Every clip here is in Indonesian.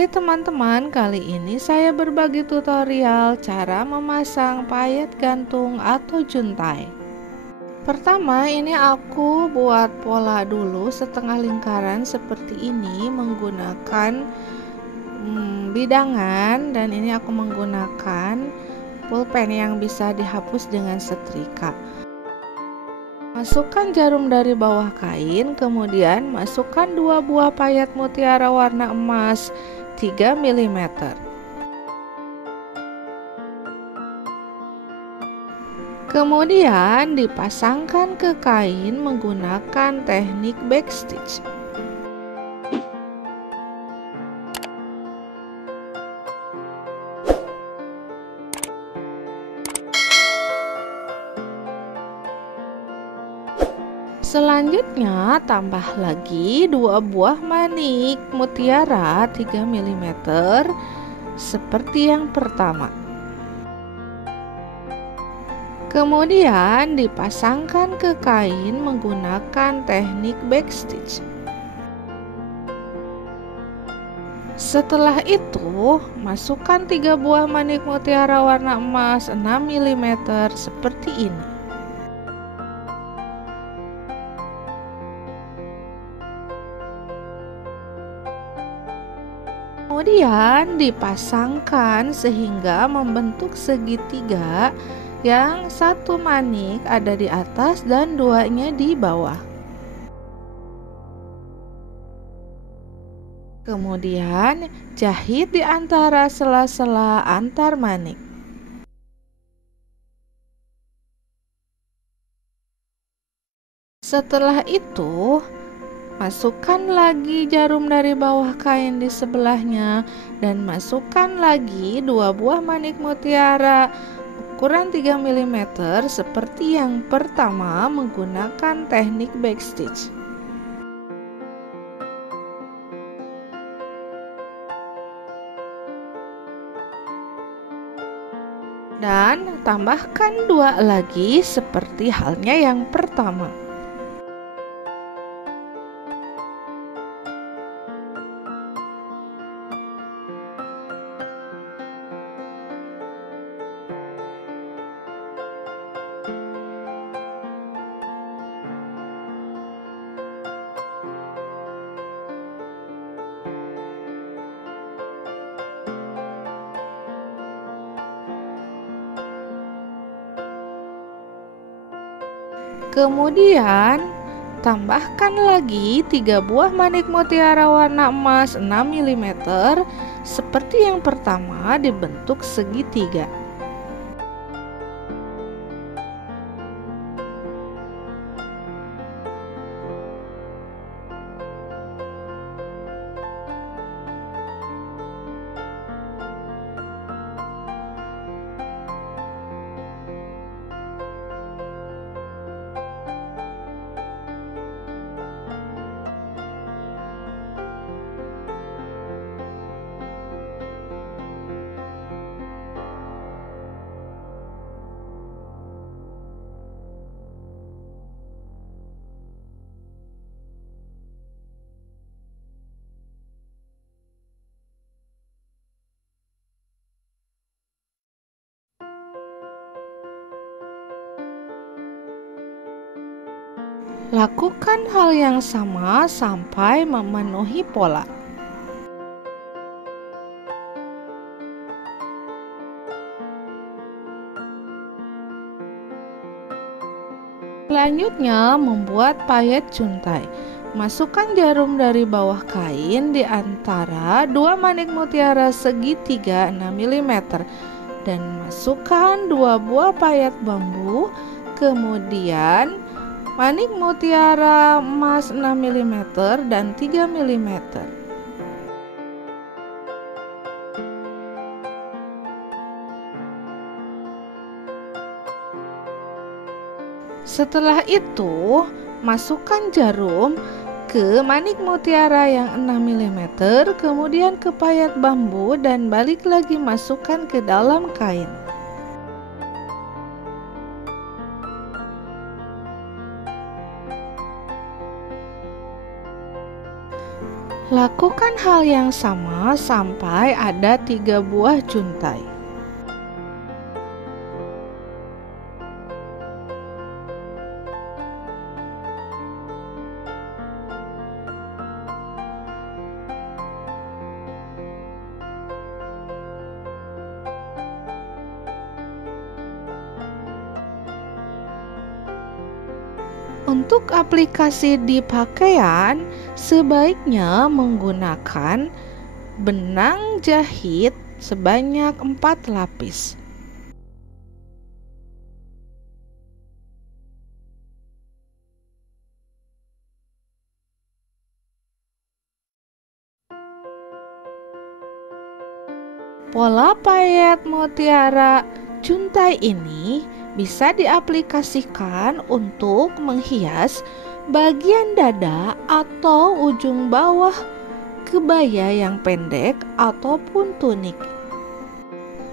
Hai teman-teman, kali ini saya berbagi tutorial cara memasang payet gantung atau juntai. Pertama, ini aku buat pola dulu setengah lingkaran seperti ini menggunakan bidangan, dan ini aku menggunakan pulpen yang bisa dihapus dengan setrika. Masukkan jarum dari bawah kain, kemudian masukkan 2 buah payet mutiara warna emas 3 mm. Kemudian dipasangkan ke kain menggunakan teknik backstitch. Selanjutnya tambah lagi 2 buah manik mutiara 3 mm seperti yang pertama. Kemudian dipasangkan ke kain menggunakan teknik backstitch. Setelah itu, masukkan 3 buah manik mutiara warna emas 6 mm seperti ini. Kemudian dipasangkan sehingga membentuk segitiga, yang satu manik ada di atas dan 2-nya di bawah. Kemudian jahit di antara sela-sela antar manik. Setelah itu, masukkan lagi jarum dari bawah kain di sebelahnya dan masukkan lagi 2 buah manik mutiara ukuran 3 mm seperti yang pertama menggunakan teknik backstitch. Dan tambahkan 2 lagi seperti halnya yang pertama. Kemudian tambahkan lagi 3 buah manik mutiara warna emas 6 mm seperti yang pertama dibentuk segitiga. Lakukan hal yang sama sampai memenuhi pola. Selanjutnya, membuat payet juntai. Masukkan jarum dari bawah kain di antara 2 manik mutiara segitiga 6 mm dan masukkan 2 buah payet bambu, kemudian manik mutiara emas 6 mm dan 3 mm. Setelah itu, masukkan jarum ke manik mutiara yang 6 mm, kemudian ke payet bambu dan balik lagi masukkan ke dalam kain. Lakukan hal yang sama sampai ada 3 buah juntai. Untuk aplikasi di pakaian, sebaiknya menggunakan benang jahit sebanyak 4 lapis. Pola payet mutiara juntai ini bisa diaplikasikan untuk menghias bagian dada atau ujung bawah kebaya yang pendek ataupun tunik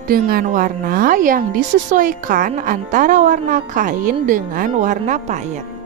dengan warna yang disesuaikan antara warna kain dengan warna payet.